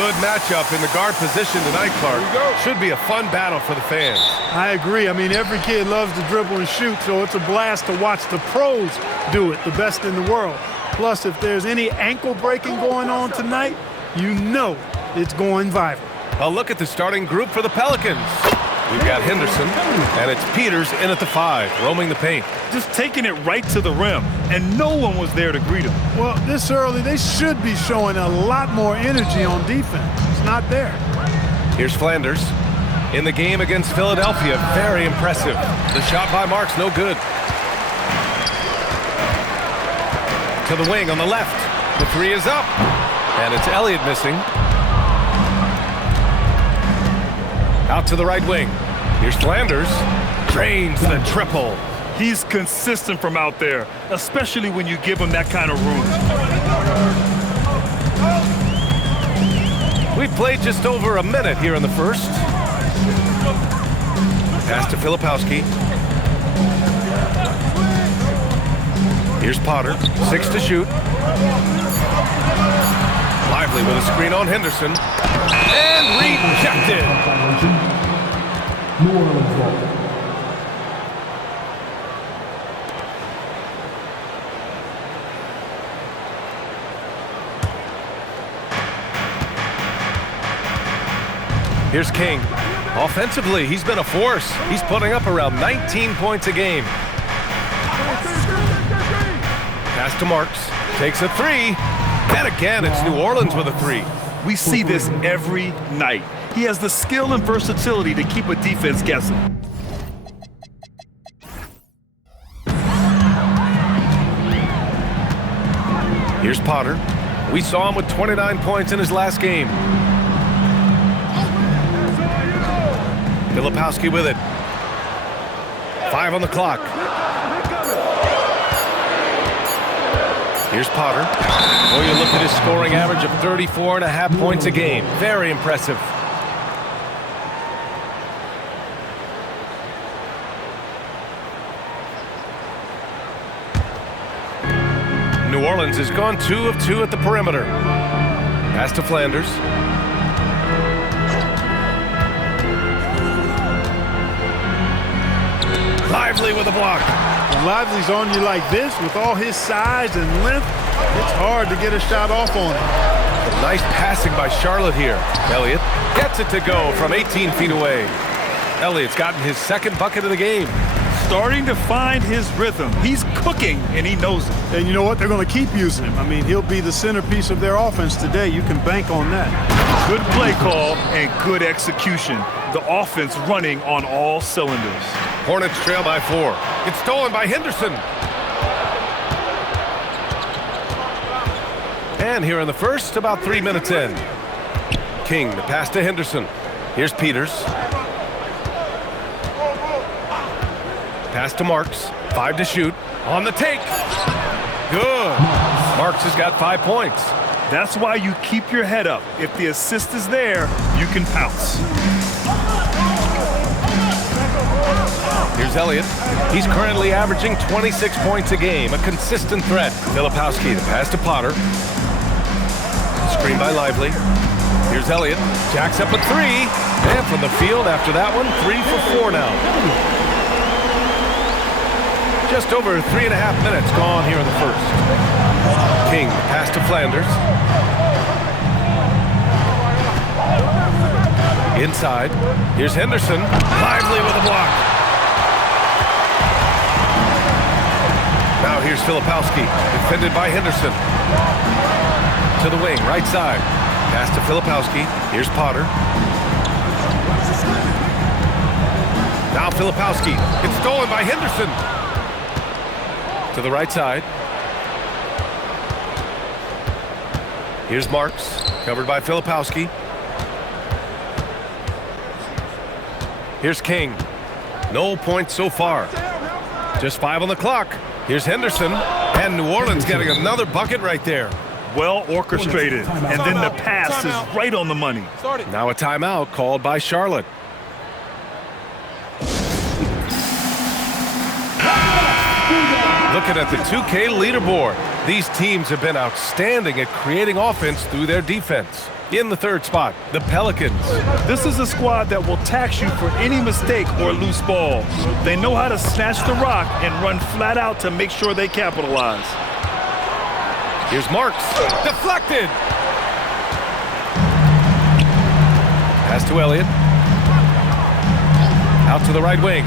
Good matchup in the guard position tonight, Clark. Should be a fun battle for the fans. I agree. I mean, every kid loves to dribble and shoot, so it's a blast to watch the pros do it, the best in the world. Plus, if there's any ankle breaking going on tonight, you know it's going viral. A look at the starting group for the Pelicans. We've got Henderson, and it's Peters in at the 5, roaming the paint. Just taking it right to the rim, and no one was there to greet him. Well, this early, they should be showing a lot more energy on defense. It's not there. Here's Flanders. In the game against Philadelphia, very impressive. The shot by Marks, no good. To the wing on the left. The 3 is up. And it's Elliott missing. Out to the right wing. Here's Flanders. Drains the triple. He's consistent from out there, especially when you give him that kind of room. We've played just over a minute here in the first. Pass to Filipowski. Here's Potter. 6 to shoot. Lively with a screen on Henderson. And rejected. Here's King. Offensively, he's been a force. He's putting up around 19 points a game. Pass to Marks. Takes a 3. And again, it's New Orleans with a 3. We see this every night. He has the skill and versatility to keep a defense guessing. Here's Potter. We saw him with 29 points in his last game. Filipowski with it. 5 on the clock. Here's Potter. Oh, you look at his scoring average of 34.5 points a game. Very impressive. New Orleans has gone 2 of 2 at the perimeter. Pass to Flanders. Lively with a block. When Lively's on you like this, with all his size and length, it's hard to get a shot off on him. Nice passing by Charlotte here. Elliott gets it to go from 18 feet away. Elliott's gotten his 2nd bucket of the game. Starting to find his rhythm. He's cooking, and he knows it. And you know what? They're going to keep using him. I mean, he'll be the centerpiece of their offense today. You can bank on that. Good play call and good execution. The offense running on all cylinders. Hornets trail by 4. It's stolen by Henderson. And here in the first, about 3 minutes in. King, the pass to Henderson. Here's Peters. Pass to Marks. 5 to shoot. On the take. Good. Marks has got 5 points. That's why you keep your head up. If the assist is there, you can pounce. Here's Elliott. He's currently averaging 26 points a game, a consistent threat. Filipowski, the pass to Potter. Screen by Lively. Here's Elliott. Jacks up a 3. And from the field after that one, 3 for 4 now. Just over 3.5 minutes gone here in the first. King, pass to Flanders. Inside. Here's Henderson. Lively with a block. Now here's Filipowski. Defended by Henderson. To the wing, right side. Pass to Filipowski. Here's Potter. Now Filipowski. It's stolen by Henderson. To the right side. Here's Marks, covered by Filipowski. Here's King. No points so far. Just 5 on the clock. Here's Henderson. And New Orleans getting another bucket right there. Well orchestrated. And then the pass is right on the money. Now a timeout called by Charlotte. Looking at the 2K leaderboard. These teams have been outstanding at creating offense through their defense. In the third spot, the Pelicans. This is a squad that will tax you for any mistake or loose ball. They know how to snatch the rock and run flat out to make sure they capitalize. Here's Marks. Deflected. Pass to Elliott. Out to the right wing.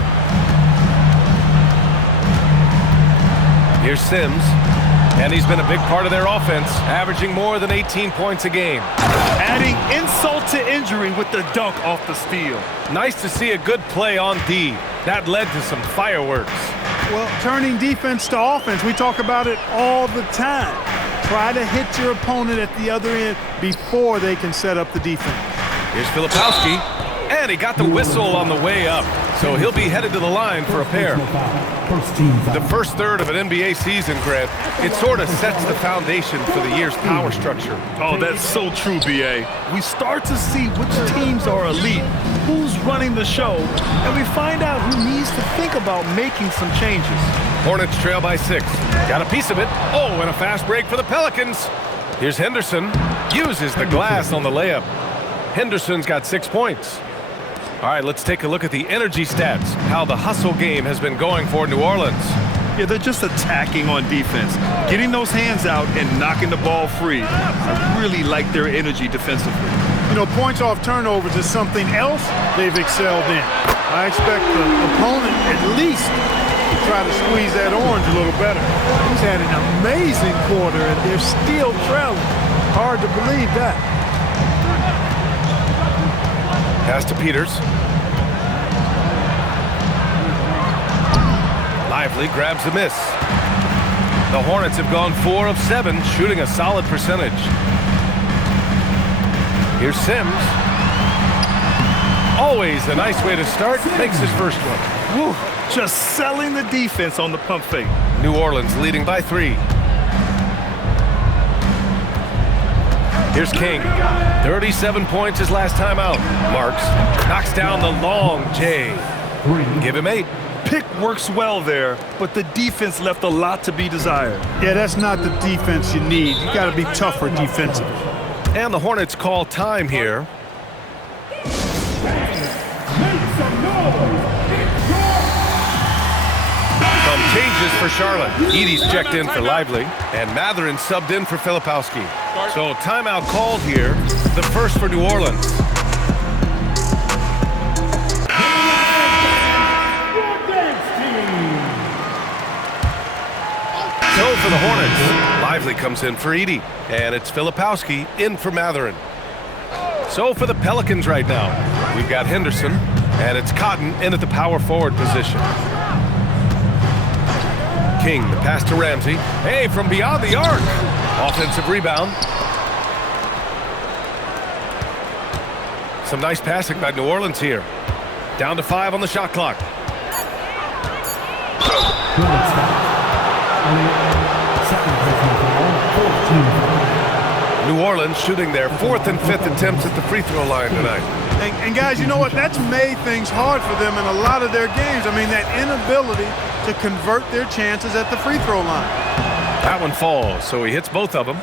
Here's Sims. And he's been a big part of their offense, averaging more than 18 points a game. Adding insult to injury with the dunk off the steal. Nice to see a good play on D. That led to some fireworks. Well, turning defense to offense, we talk about it all the time. Try to hit your opponent at the other end before they can set up the defense. Here's Filipowski, and he got the whistle on the way up. So he'll be headed to the line for a pair. The first third of an NBA season, Grant, it sort of sets the foundation for the year's power structure. Oh, that's so true, B.A. We start to see which teams are elite, who's running the show, and we find out who needs to think about making some changes. Hornets trail by 6. Got a piece of it. Oh, and a fast break for the Pelicans. Here's Henderson. Uses the glass on the layup. Henderson's got 6 points. All right, let's take a look at the energy stats, how the hustle game has been going for New Orleans. Yeah, they're just attacking on defense, getting those hands out and knocking the ball free. I really like their energy defensively. You know, points off turnovers is something else they've excelled in. I expect the opponent at least to try to squeeze that orange a little better. He's had an amazing quarter, and they're still trailing. Hard to believe that. Pass to Peters. Lively grabs the miss. The Hornets have gone 4 of 7, shooting a solid percentage. Here's Sims. Always a nice way to start. Makes his first one. Woo, just selling the defense on the pump fake. New Orleans leading by 3. Here's King. 37 points his last time out. Marks knocks down the long J. Give him 8. Pick works well there, but the defense left a lot to be desired. Yeah, that's not the defense you need. You got to be tougher defensively. And the Hornets call time here. Some changes for Charlotte. Edey's checked in for Lively, and Mathurin subbed in for Filipowski. So timeout called here, the first for New Orleans. So for the Hornets, Lively comes in for Edey, and it's Filipowski in for Mathurin. So for the Pelicans right now, we've got Henderson, and it's Cotton in at the power forward position. King, the pass to Ramsey. Hey, from beyond the arc. Offensive rebound. Some nice passing by New Orleans here. Down to 5 on the shot clock. New Orleans shooting their 4th and 5th attempts at the free throw line tonight. And guys, you know what? That's made things hard for them in a lot of their games. I mean, that inability to convert their chances at the free throw line. That one falls, so he hits both of them.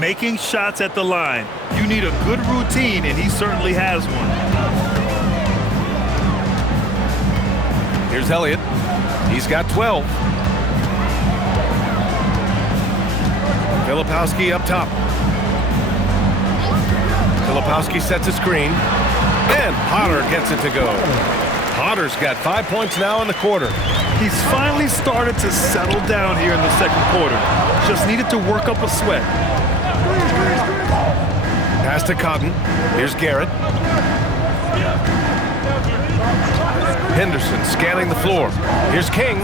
Making shots at the line. You need a good routine, and he certainly has one. Here's Elliott. He's got 12. Filipowski up top. Filipowski sets a screen. And Potter gets it to go. Potter's got 5 points now in the quarter. He's finally started to settle down here in the second quarter. Just needed to work up a sweat. Pass to Cotton. Here's Garrett. Henderson scanning the floor. Here's King.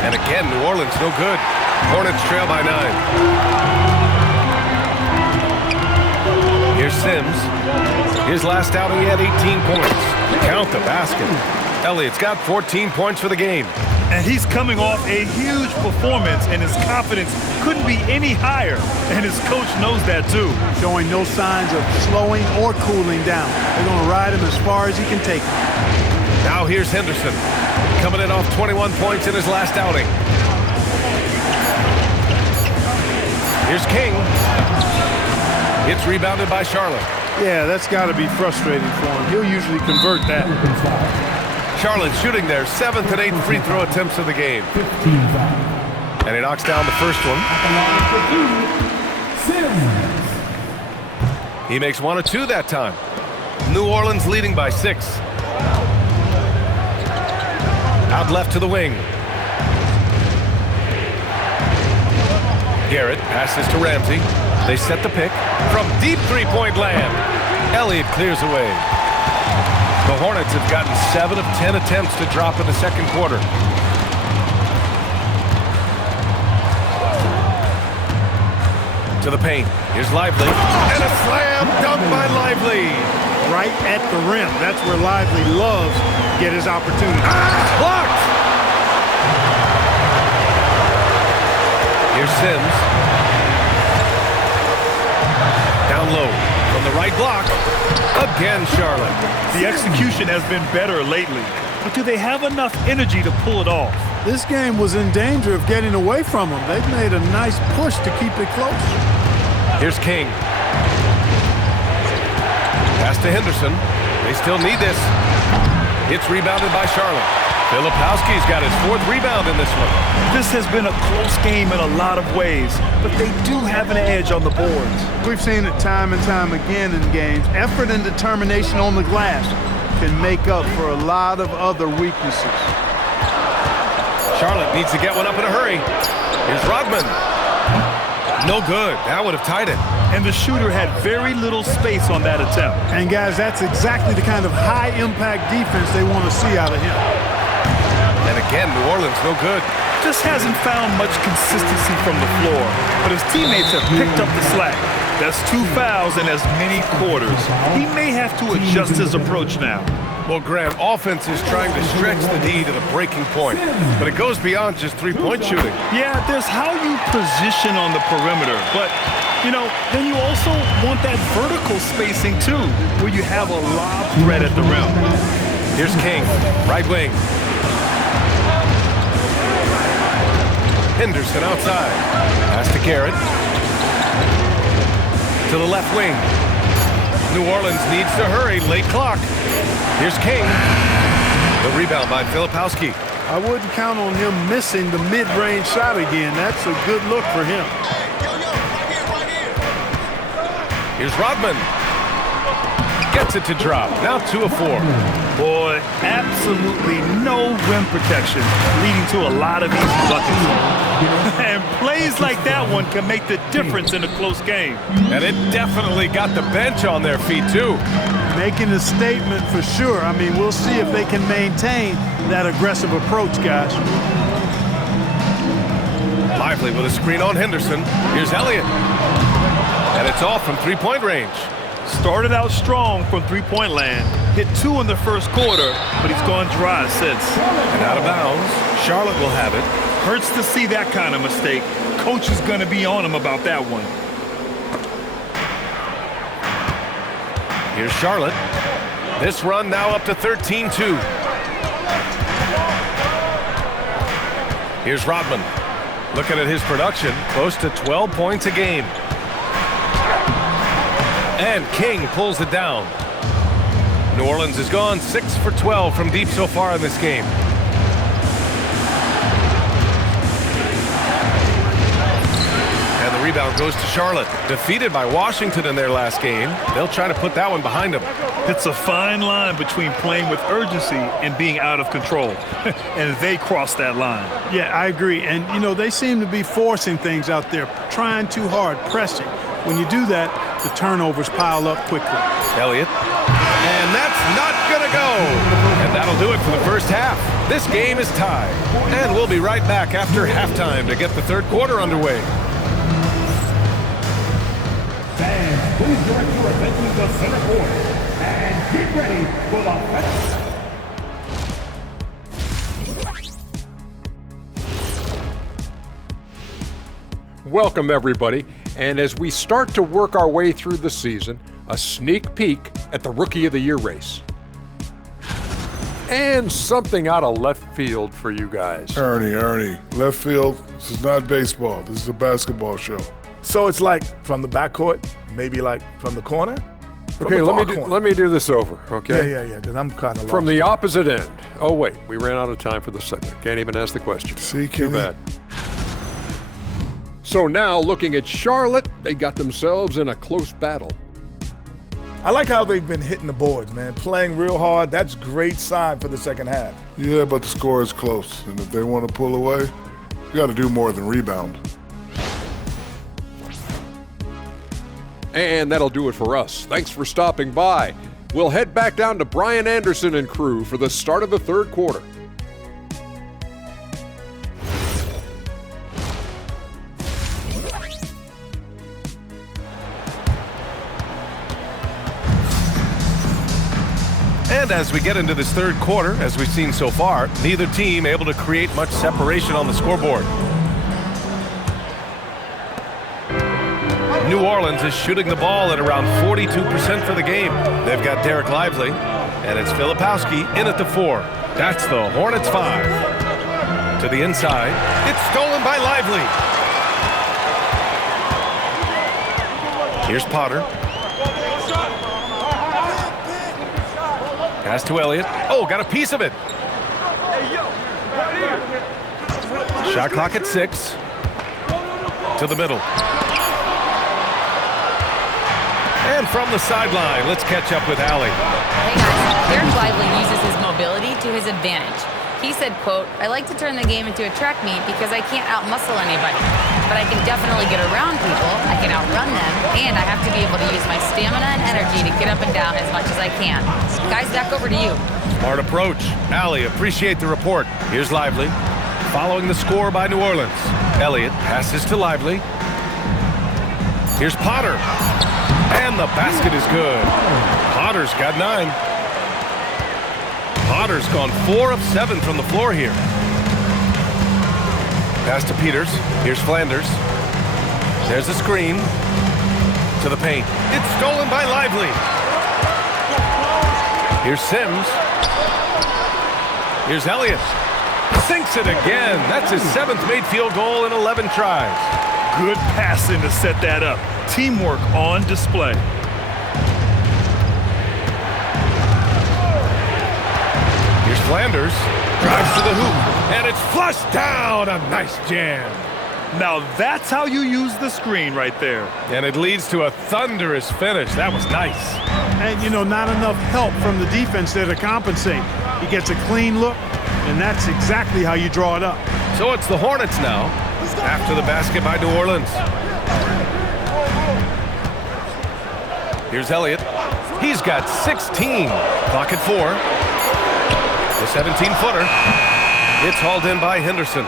And again, New Orleans no good. Hornets trail by 9. Here's Sims. His last outing, he had 18 points. Count the basket. Elliott's got 14 points for the game. And he's coming off a huge performance, and his confidence couldn't be any higher. And his coach knows that, too. Showing no signs of slowing or cooling down. They're going to ride him as far as he can take him. Now here's Henderson. Coming in off 21 points in his last outing. Here's King. It's rebounded by Charlotte. Yeah, that's got to be frustrating for him. He'll usually convert that. Charlotte shooting their 7th and 8th free throw attempts of the game. And he knocks down the first one. He makes 1 of 2 that time. New Orleans leading by 6. Out left to the wing. Garrett passes to Ramsey. They set the pick from deep three-point land. Elliott clears away. The Hornets have gotten 7 of 10 attempts to drop in the second quarter. To the paint. Here's Lively. And a slam dunk by Lively. Right at the rim. That's where Lively loves to get his opportunity. Blocked. Here's Sims. Down low from the right block. Again, Charlotte. The execution has been better lately, but do they have enough energy to pull it off? This game was in danger of getting away from them. They've made a nice push to keep it close. Here's King. Pass to Henderson. They still need this. It's rebounded by Charlotte. Filipowski's got his 4th rebound in this one. This has been a close game in a lot of ways, but they do have an edge on the boards. We've seen it time and time again in games. Effort and determination on the glass can make up for a lot of other weaknesses. Charlotte needs to get one up in a hurry. Here's Rodman. No good. That would have tied it. And the shooter had very little space on that attempt. And guys, that's exactly the kind of high-impact defense they want to see out of him. And again, New Orleans no good. Just hasn't found much consistency from the floor, but his teammates have picked up the slack. That's 2 fouls in as many quarters. He may have to adjust his approach now. Well, Graham, offense is trying to stretch the D to the breaking point, but it goes beyond just three-point shooting. Yeah, there's how you position on the perimeter, but, you know, then you also want that vertical spacing, too, where you have a lob threat at the rim. Here's King, right wing. Henderson outside. Pass to Garrett. To the left wing. New Orleans needs to hurry. Late clock. Here's King. The rebound by Filipowski. I wouldn't count on him missing the mid-range shot again. That's a good look for him. Here's Rodman. Gets it to drop. Now 2 of 4. Boy, absolutely no rim protection, leading to a lot of easy buckets. And plays like that one can make the difference in a close game. And it definitely got the bench on their feet, too. Making a statement for sure. I mean, we'll see if they can maintain that aggressive approach, guys. Lively with a screen on Henderson. Here's Elliott. And it's off from three-point range. Started out strong from three-point land. Hit 2 in the first quarter, but he's gone dry since. And out of bounds. Charlotte will have it. Hurts to see that kind of mistake. Coach is going to be on him about that one. Here's Charlotte. This run now up to 13-2. Here's Rodman. Looking at his production, close to 12 points a game. And King pulls it down. New Orleans has gone 6 for 12 from deep so far in this game. And the rebound goes to Charlotte. Defeated by Washington in their last game. They'll try to put that one behind them. It's a fine line between playing with urgency and being out of control. And they cross that line. Yeah, I agree. And, you know, they seem to be forcing things out there, trying too hard, pressing. When you do that, the turnovers pile up quickly. Elliott. And that's not going to go. And that'll do it for the first half. This game is tied. And we'll be right back after halftime to get the third quarter underway. Fans, please direct your attention to center court and get ready for the Welcome, everybody. And as we start to work our way through the season, a sneak peek at the Rookie of the Year race. And something out of left field for you guys. Ernie, left field, this is not baseball. This is a basketball show. So it's like from the backcourt, maybe like from the corner? Okay, let me do this over, okay? Yeah, because I'm kind of lost. From the opposite end. Oh, wait, we ran out of time for the segment. Can't even ask the question. See, Too Kenny? bad. So now, looking at Charlotte, they got themselves in a close battle. I like how they've been hitting the boards, man. Playing real hard. That's great sign for the second half. Yeah, but the score is close, and if they want to pull away, you got to do more than rebound. And that'll do it for us. Thanks for stopping by. We'll head back down to Brian Anderson and crew for the start of the third quarter. And as we get into this third quarter, as we've seen so far, neither team able to create much separation on the scoreboard. New Orleans is shooting the ball at around 42% for the game. They've got Derek Lively, and it's Filipowski in at the 4. That's the Hornets 5. To the inside, it's stolen by Lively. Here's Potter. Pass to Elliott. Oh, got a piece of it. Shot clock at 6. To the middle. And from the sideline, let's catch up with Allie. Hey guys, Derek Lively uses his mobility to his advantage. He said, quote, "I like to turn the game into a track meet because I can't outmuscle anybody. But I can definitely get around people, I can outrun them, and I have to be able to use my stamina and energy to get up and down as much as I can." Guys, back over to you. Smart approach. Allie, appreciate the report. Here's Lively. Following the score by New Orleans. Elliott passes to Lively. Here's Potter. And the basket is good. Potter's got 9. Potter's gone 4 of 7 from the floor here. Pass to Peters. Here's Flanders. There's a screen. To the paint. It's stolen by Lively. Here's Sims. Here's Elliott. Sinks it again. That's his 7th made field goal in 11 tries. Good passing to set that up. Teamwork on display. Here's Flanders. Drives to the hoop. And it's flushed down. A nice jam. Now that's how you use the screen right there. And it leads to a thunderous finish. That was nice. And, you know, not enough help from the defense there to compensate. He gets a clean look, and that's exactly how you draw it up. So it's the Hornets now, after the basket by New Orleans. Here's Elliott. He's got 16. Clock at 4. The 17-footer. It's hauled in by Henderson.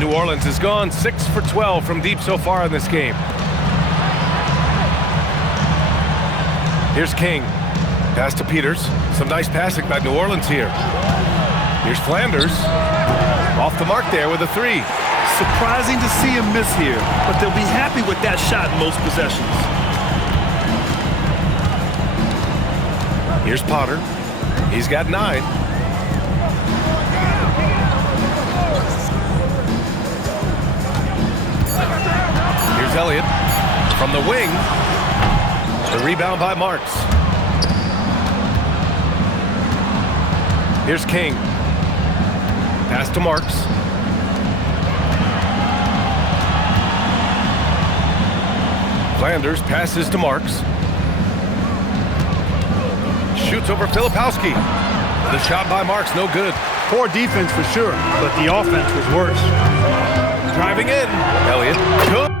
New Orleans has gone 6 for 12 from deep so far in this game. Here's King. Pass to Peters. Some nice passing by New Orleans here. Here's Flanders. Off the mark there with a 3. Surprising to see him miss here, but they'll be happy with that shot in most possessions. Here's Potter. He's got 9. Here's Elliott from the wing. The rebound by Marks. Here's King. Pass to Marks. Flanders passes to Marks. Shoots over Filipowski. The shot by Marks, no good. Poor defense for sure, but the offense was worse. Driving in. Elliott. Good.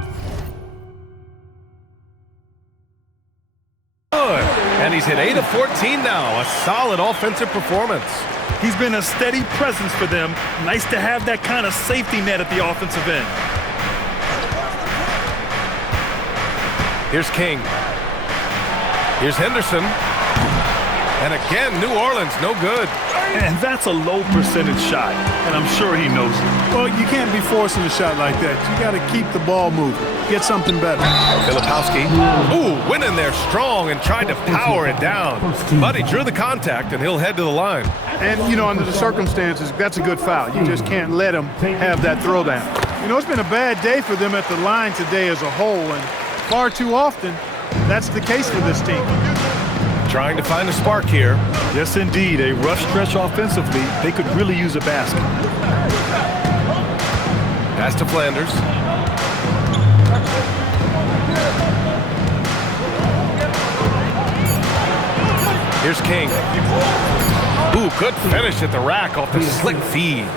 And he's hit 8 of 14 now. A solid offensive performance. He's been a steady presence for them. Nice to have that kind of safety net at the offensive end. Here's King. Here's Henderson. And again, New Orleans, no good. And that's a low percentage shot, and I'm sure he knows it. Well, you can't be forcing a shot like that. You got to keep the ball moving. Get something better. Filipowski. Ooh, went in there strong and tried to power it down. But he drew the contact, and he'll head to the line. And, you know, under the circumstances, that's a good foul. You just can't let him have that throwdown. You know, it's been a bad day for them at the line today as a whole, and far too often, that's the case for this team. Trying to find a spark here. Yes, indeed. A rough stretch offensively. They could really use a basket. Pass to Flanders. Here's King. Ooh, good finish at the rack off the slick feed.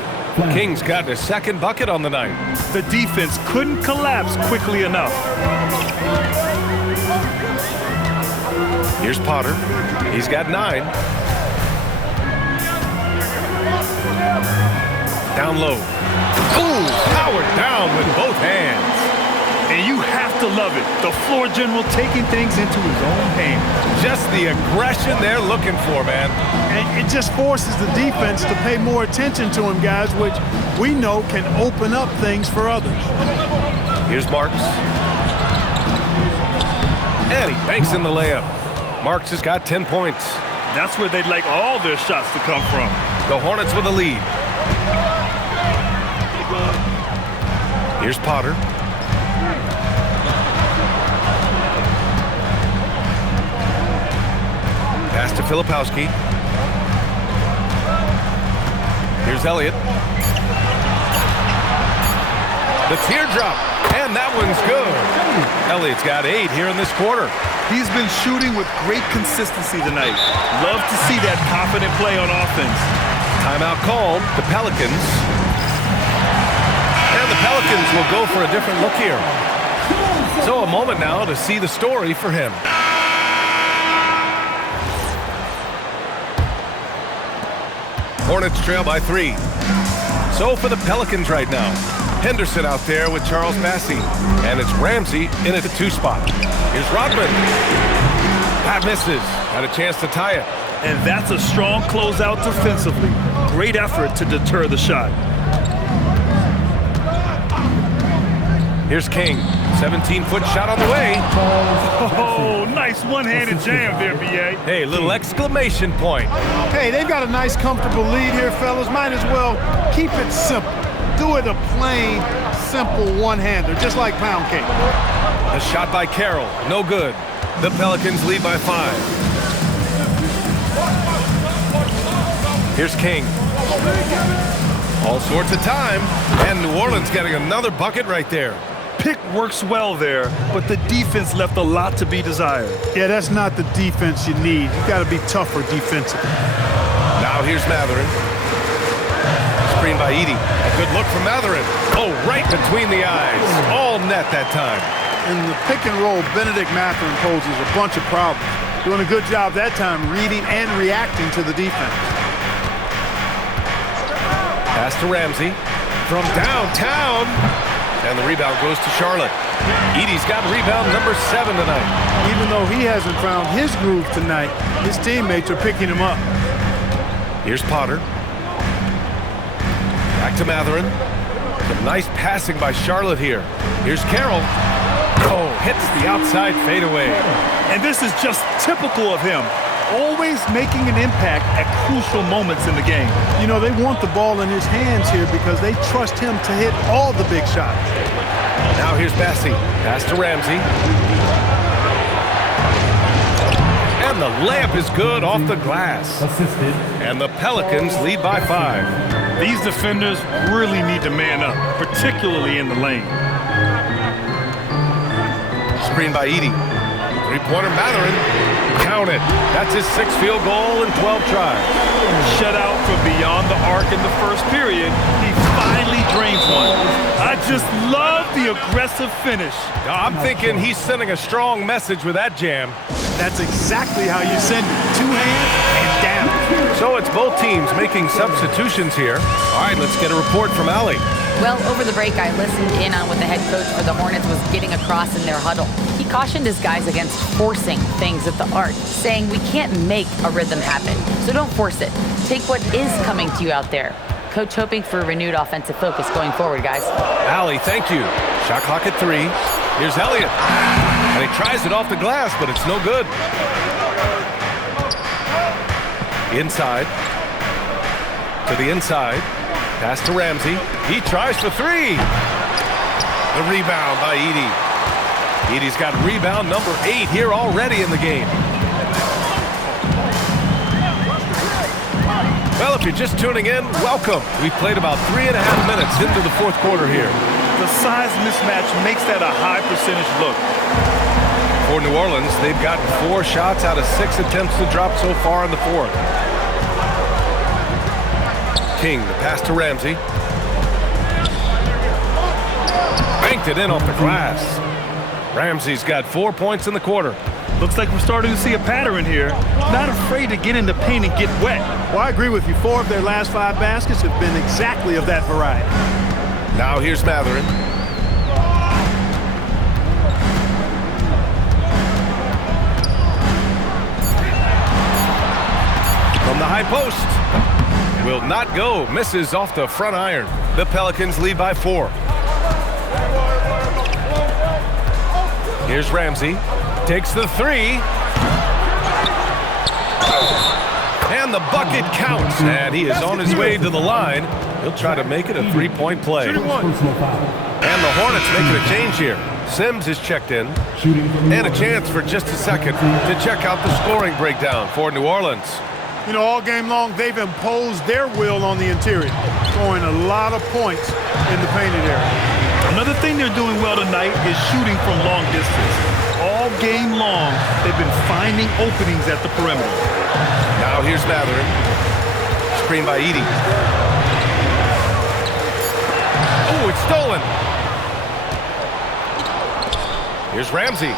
King's got his second bucket on the night. The defense couldn't collapse quickly enough. Here's Potter. He's got 9. Down low. Ooh, powered down with both hands. And you have to love it. The floor general taking things into his own hands. Just the aggression they're looking for, man. And it just forces the defense to pay more attention to him, guys, which we know can open up things for others. Here's Marks. And he banks in the layup. Marks has got 10 points. That's where they'd like all their shots to come from. The Hornets with a lead. Here's Potter. Pass to Filipowski. Here's Elliott. The teardrop, and that one's good. Elliott's got 8 here in this quarter. He's been shooting with great consistency tonight. Love to see that confident play on offense. Timeout called, the Pelicans. And the Pelicans will go for a different look here. So a moment now to see the story for him. Hornets trail by 3. So for the Pelicans right now, Henderson out there with Charles Bassey. And it's Ramsey in at the 2 spot. Here's Rodman. Pat misses. Had a chance to tie it. And that's a strong closeout defensively. Great effort to deter the shot. Here's King. 17-foot shot on the way. Oh, nice one-handed jam there, B.A. Hey, little exclamation point. Hey, they've got a nice, comfortable lead here, fellas. Might as well keep it simple. Do it a plain, simple one-hander, just like pound cake. A shot by Carroll. No good. The Pelicans lead by 5. Here's King. All sorts of time. And New Orleans getting another bucket right there. Pick works well there, but the defense left a lot to be desired. Yeah, that's not the defense you need. You got to be tougher defensively. Now here's Matherin. Screen by Edey. A good look from Matherin. Oh, right between the eyes. All net that time. In the pick and roll, Benedict Matherin poses a bunch of problems. Doing a good job that time reading and reacting to the defense. Pass to Ramsey. From downtown. And the rebound goes to Charlotte. Edey's got rebound number 7 tonight. Even though he hasn't found his groove tonight, his teammates are picking him up. Here's Potter. Back to Matherin. Some nice passing by Charlotte here. Here's Carroll. Oh, hits the outside fadeaway. And this is just typical of him. Always making an impact at crucial moments in the game. You know, they want the ball in his hands here because they trust him to hit all the big shots. Now here's Bassey. Pass to Ramsey. And the layup is good off the glass. And the Pelicans lead by 5. These defenders really need to man up, particularly in the lane. Screen by Edey. Three-pointer Matherin. Count it. That's his 6th field goal in 12 tries. Shut out from beyond the arc in the first period. He finally drains one. I just love the aggressive finish. I'm thinking he's sending a strong message with that jam. That's exactly how you send it. 2 hands and down. So it's both teams making substitutions here. All right, let's get a report from Allie. Well, over the break, I listened in on what the head coach for the Hornets was getting across in their huddle. He cautioned his guys against forcing things at the arc, saying we can't make a rhythm happen, so don't force it. Take what is coming to you out there. Coach hoping for a renewed offensive focus going forward, guys. Allie, thank you. Shot clock at 3. Here's Elliott. And he tries it off the glass, but it's no good. Inside. To the inside. Pass to Ramsey. He tries for 3. The rebound by Edey. Edey's got rebound number 8 here already in the game. Well, if you're just tuning in, welcome. We've played about 3.5 minutes into the fourth quarter here. The size mismatch makes that a high percentage look. For New Orleans, they've gotten 4 shots out of 6 attempts to drop so far in the fourth. King, the pass to Ramsey. Banked it in off the glass. Ramsey's got 4 points in the quarter. Looks like we're starting to see a pattern here. Not afraid to get in the paint and get wet. Well, I agree with you. 4 of their last 5 baskets have been exactly of that variety. Now here's Mathurin. From the high post. Will not go. Misses off the front iron. The Pelicans lead by 4. Here's Ramsey. Takes the 3. And the bucket counts. And he is on his way to the line. He'll try to make it a 3-point play. And the Hornets making a change here. Sims is checked in. And a chance for just a second to check out the scoring breakdown for New Orleans. You know, all game long, they've imposed their will on the interior, scoring a lot of points in the painted area. Another thing they're doing well tonight is shooting from long distance. All game long, they've been finding openings at the perimeter. Now here's Mathurin. Screen by Edey. Oh, it's stolen. Here's Ramsey.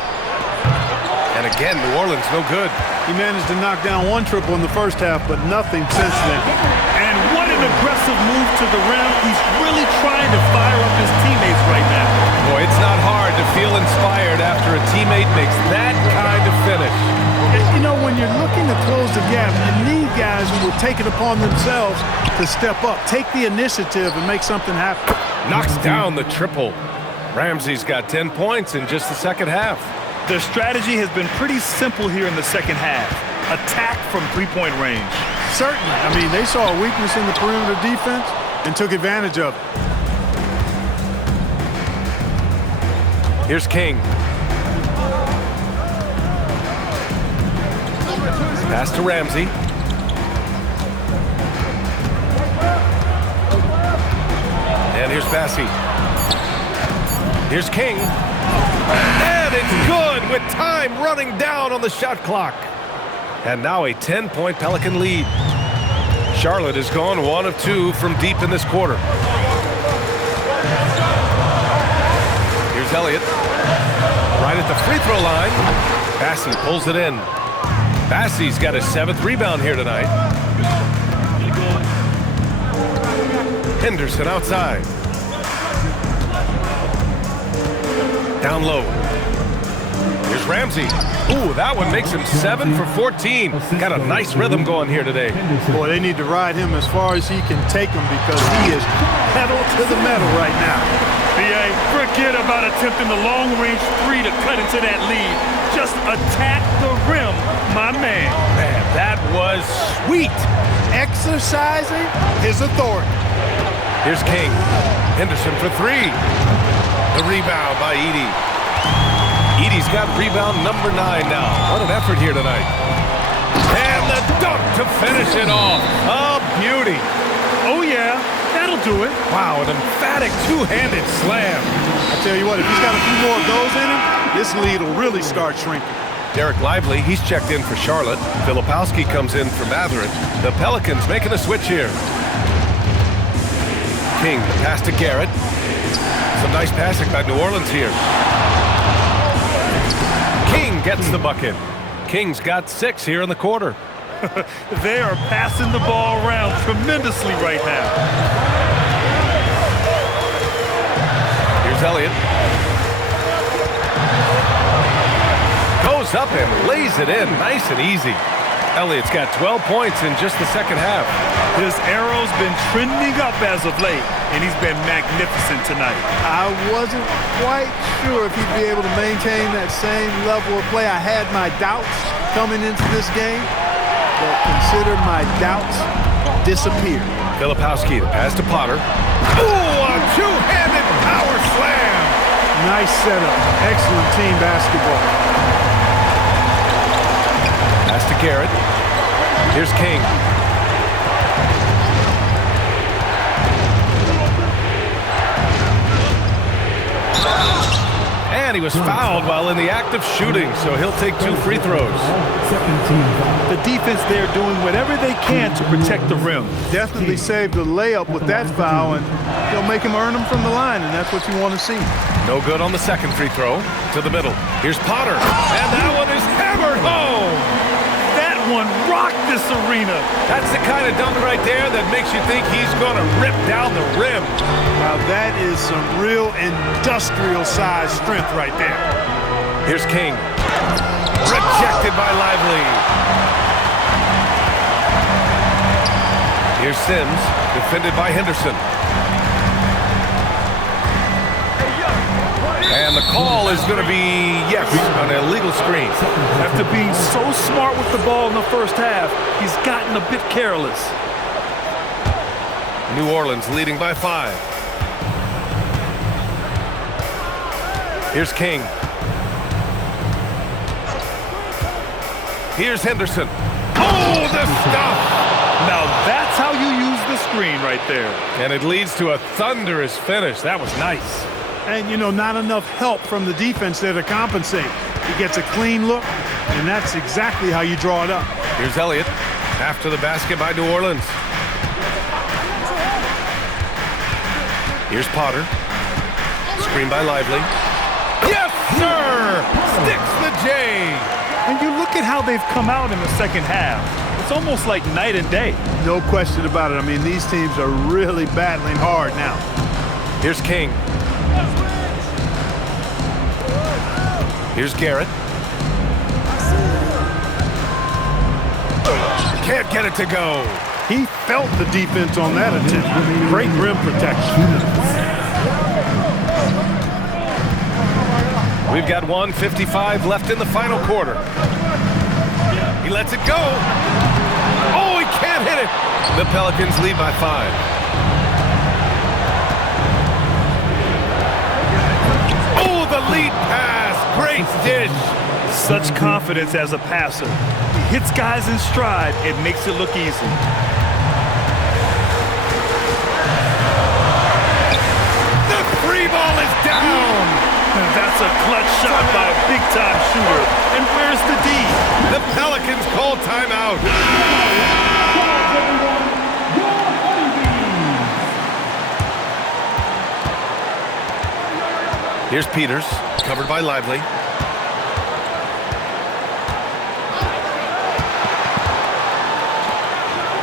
And again, New Orleans no good. He managed to knock down 1 triple in the first half, but nothing since then. And what an aggressive move to the rim. He's really trying to fire up his teammates right now. Boy, it's not hard to feel inspired after a teammate makes that kind of finish. You know, when you're looking to close the gap, you need guys who will take it upon themselves to step up, take the initiative, and make something happen. Knocks down the triple. Ramsey's got 10 points in just the second half. Their strategy has been pretty simple here in the second half. Attack from 3-point range. Certainly. I mean, they saw a weakness in the perimeter defense and took advantage of it. Here's King. Pass to Ramsey. And here's Bassey. Here's King. And it's good with time running down on the shot clock. And now a 10-point Pelican lead. Charlotte has gone 1 of 2 from deep in this quarter. Here's Elliott. Right at the free throw line. Bassey pulls it in. Bassey's got his 7th rebound here tonight. Henderson outside. Down low. Here's Ramsey. Ooh, that one makes him 7 for 14. Got a nice rhythm going here today. Boy, they need to ride him as far as he can take him because he is pedal to the metal right now. B.A., forget about attempting the long-range 3 to cut into that lead. Just attack the rim, my man. Man, that was sweet. Exercising his authority. Here's King. Henderson for 3. The rebound by Edey. Edey's got rebound number 9 now. What an effort here tonight. And the dunk to finish it off. A beauty. Oh, yeah, that'll do it. Wow, an emphatic two-handed slam. I tell you what, if he's got a few more of those in him, this lead will really start shrinking. Derek Lively, he's checked in for Charlotte. Filipowski comes in for Mathurin. The Pelicans making a switch here. King, pass to Garrett. Some nice passing by New Orleans here. King gets the bucket. King's got 6 here in the quarter. They are passing the ball around tremendously right now. Here's Elliott. Goes up and lays it in nice and easy. Elliott's got 12 points in just the second half. His arrow's been trending up as of late, and he's been magnificent tonight. I wasn't quite sure if he'd be able to maintain that same level of play. I had my doubts coming into this game, but consider my doubts disappeared. Filipowski, the pass to Potter. Ooh, a two-handed power slam. Nice setup. Excellent team basketball. Pass to Garrett. Here's King. And he was fouled while in the act of shooting, so he'll take 2 free throws. The defense there doing whatever they can to protect the rim. Definitely saved the layup with that foul, and they'll make him earn them from the line, and that's what you want to see. No good on the second free throw. To the middle. Here's Potter. And that one is hammered home. That one rocked this arena. That's the kind of dunk right there that makes you think he's going to rip down the rim. Now that is some real industrial size strength right there. Here's King. Rejected by Lively. Here's Sims, defended by Henderson. And the call is going to be, yes, an illegal screen. After being so smart with the ball in the first half, he's gotten a bit careless. New Orleans leading by 5. Here's King. Here's Henderson. Oh, the stuff! Now that's how you use the screen right there. And it leads to a thunderous finish. That was nice. And, you know, not enough help from the defense there to compensate. He gets a clean look, and that's exactly how you draw it up. Here's Elliott. After the basket by New Orleans. Here's Potter. Screen by Lively. Yes, sir! Sticks the J! And you look at how they've come out in the second half. It's almost like night and day. No question about it. I mean, these teams are really battling hard now. Here's King. Here's Garrett. Can't get it to go. He felt the defense on that attempt. Great rim protection. We've got 1:55 left in the final quarter. He lets it go. Oh, he can't hit it. The Pelicans lead by 5. Oh, the lead pass. Great dish. Such confidence as a passer. He hits guys in stride. It makes it look easy. The free ball is down. That's a clutch shot by a big-time shooter. And where's the D? The Pelicans call timeout. Here's Peters, covered by Lively.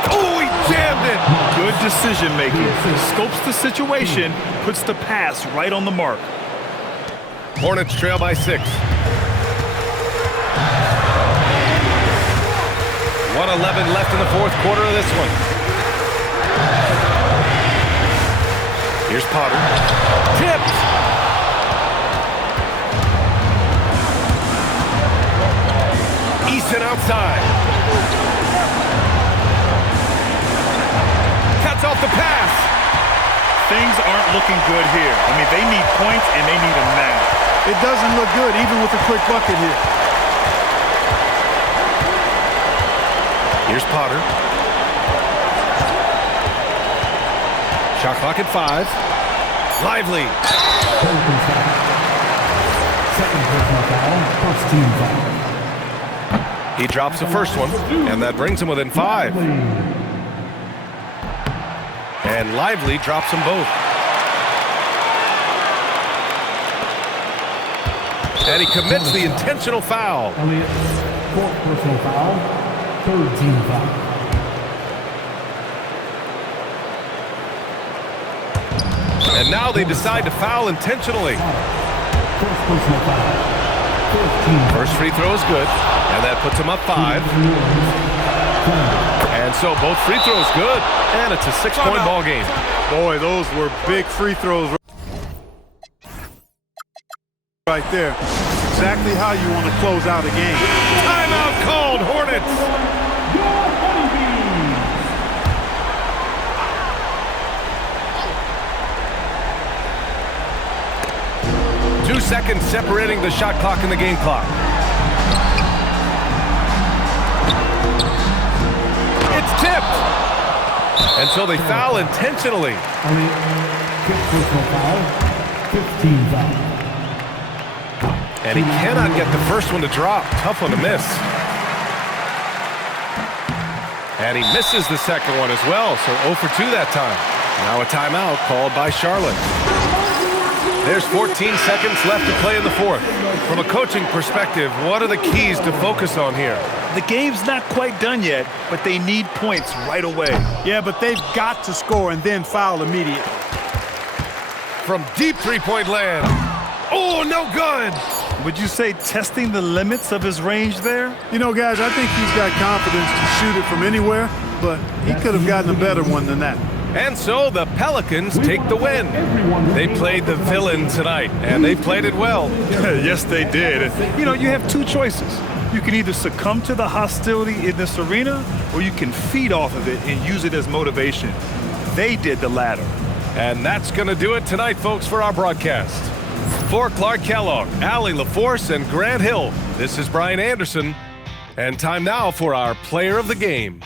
Oh, he jammed it. Good decision-making. Scopes the situation, puts the pass right on the mark. Hornets trail by 6. 1:11 left in the fourth quarter of this one. Here's Potter. Tipped. Easton outside. Cuts off the pass. Things aren't looking good here. I mean, they need points, and they need them now. It doesn't look good, even with a quick bucket here. Here's Potter. Shot clock at 5. Lively. Second personal foul, first team foul. He drops the first one, and that brings him within 5. And Lively drops them both. And he commits the intentional foul. Elliott, fourth personal foul, third team foul. And now they decide to foul intentionally. First personal foul, fourth team foul. First free throw is good, and that puts him up 5. And so both free throws good, and it's a 6-point ball game. Boy, those were big free throws right there. Exactly how you want to close out a game. Timeout called, Hornets. 2 seconds separating the shot clock and the game clock. It's tipped. And so they foul intentionally. Personal foul, 15 foul. And he cannot get the first one to drop. Tough one to miss. And he misses the second one as well, so 0 for 2 that time. Now a timeout called by Charlotte. There's 14 seconds left to play in the fourth. From a coaching perspective, what are the keys to focus on here? The game's not quite done yet, but they need points right away. Yeah, but they've got to score and then foul immediately. From deep three-point land. Oh, no good. Would you say testing the limits of his range there? You know, guys, I think he's got confidence to shoot it from anywhere, but he could have gotten a better one than that. And so the Pelicans take the win. They played the villain tonight, and they played it well. Yes, they did. You know, you have two choices. You can either succumb to the hostility in this arena, or you can feed off of it and use it as motivation. They did the latter. And that's going to do it tonight, folks, for our broadcast. For Clark Kellogg, Allie LaForce, and Grant Hill, this is Brian Anderson. And time now for our player of the game.